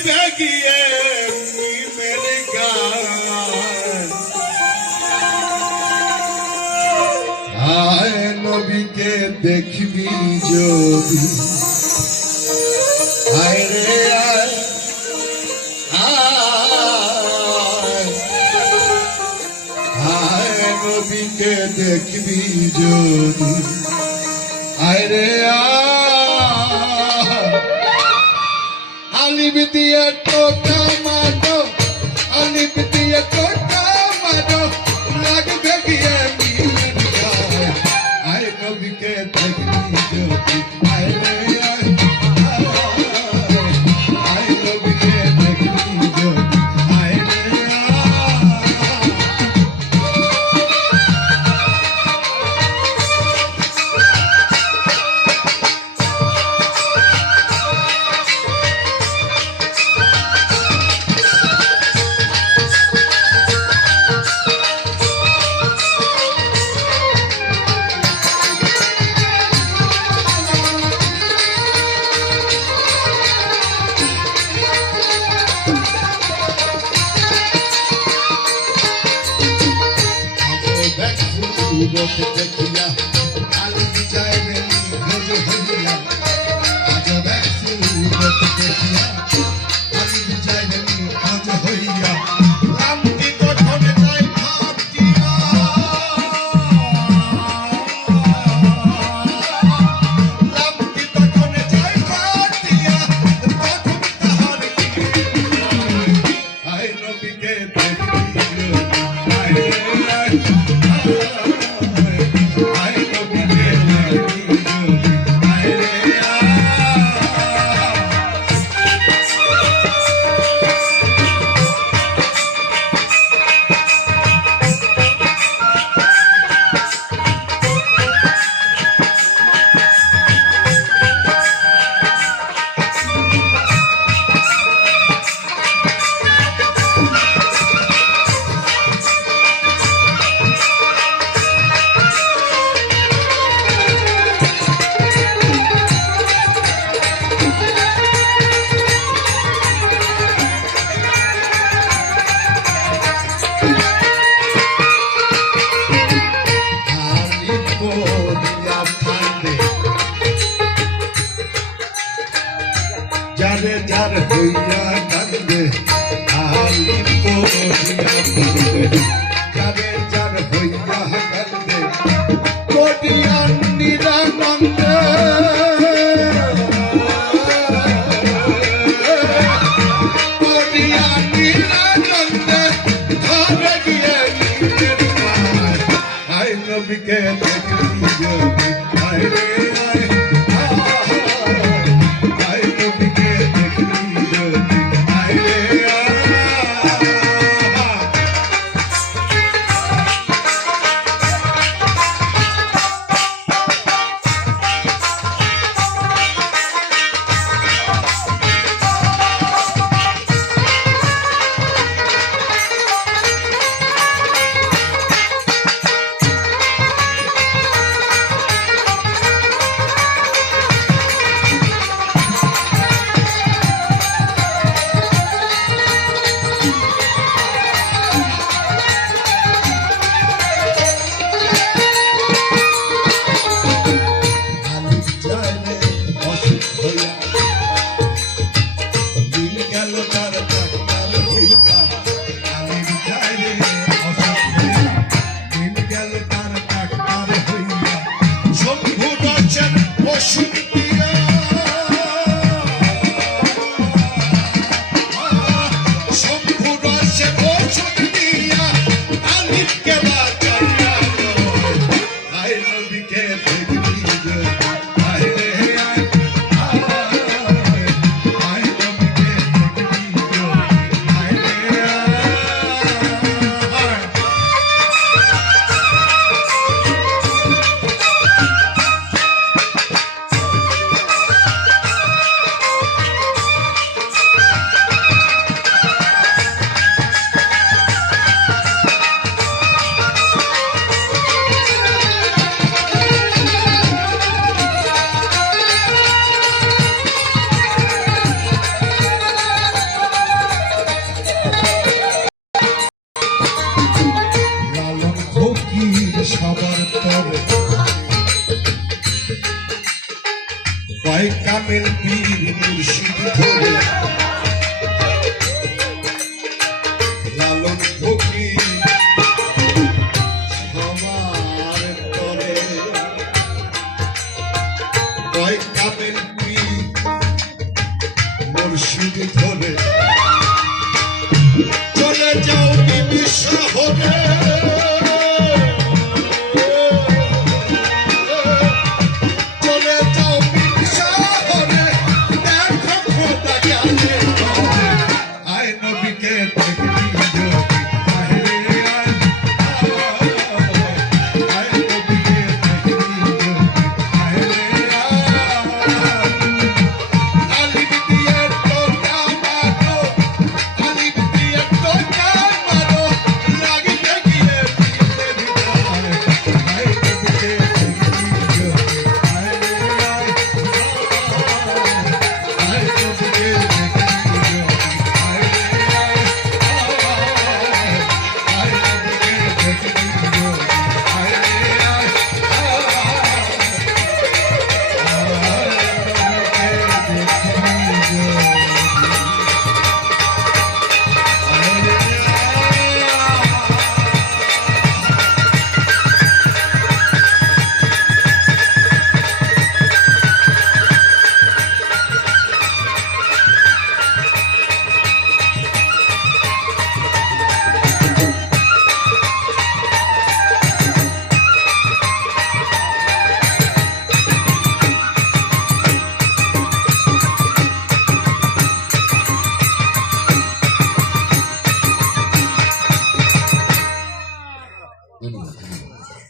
গিয়ে মিমের গান আয় নবীকে দেখবি যদি আয় রে আয় আয় আয় নবীকে দেখবি যদি আয় রে আলিপ দিয়ে টোকা মারো আলিপ দিয়ে টোকা মারো লাগবে গিয়ে মিমের গায়ে আয় নবীকে দেখবি যদি আয় রে আয় আয় নবীকে দেখবি যদি আয় রে বসে দেখিয়া আলি যাইবে গজ হইয়া আজ দেখছি বসে দেখিয়া আলি যাইবে গজ হইয়া রামটি গঠনে যাই ভাবতিয়া রামটি গঠনে যাই ভাবতিয়া প্রথম তাহার আই নবীকে দেখি আই আই যারে যার হইয়া কান্দে আলিপ দিয়া কান্দে যারে যার হইয়া কান্দে কোটিয়ান নিরানন্দে কোটিয়ান নিরানন্দে ধরে গিয়ে মিমের গায় আয় নবীকে দেখবি যদি আয় রে আয় কয় কামেল পীর মুর্শিদ ধরে লালন ফকির আমার তরে কয় কামেল পীর মুর্শিদ ধরে চলে যাও বিবি শহরে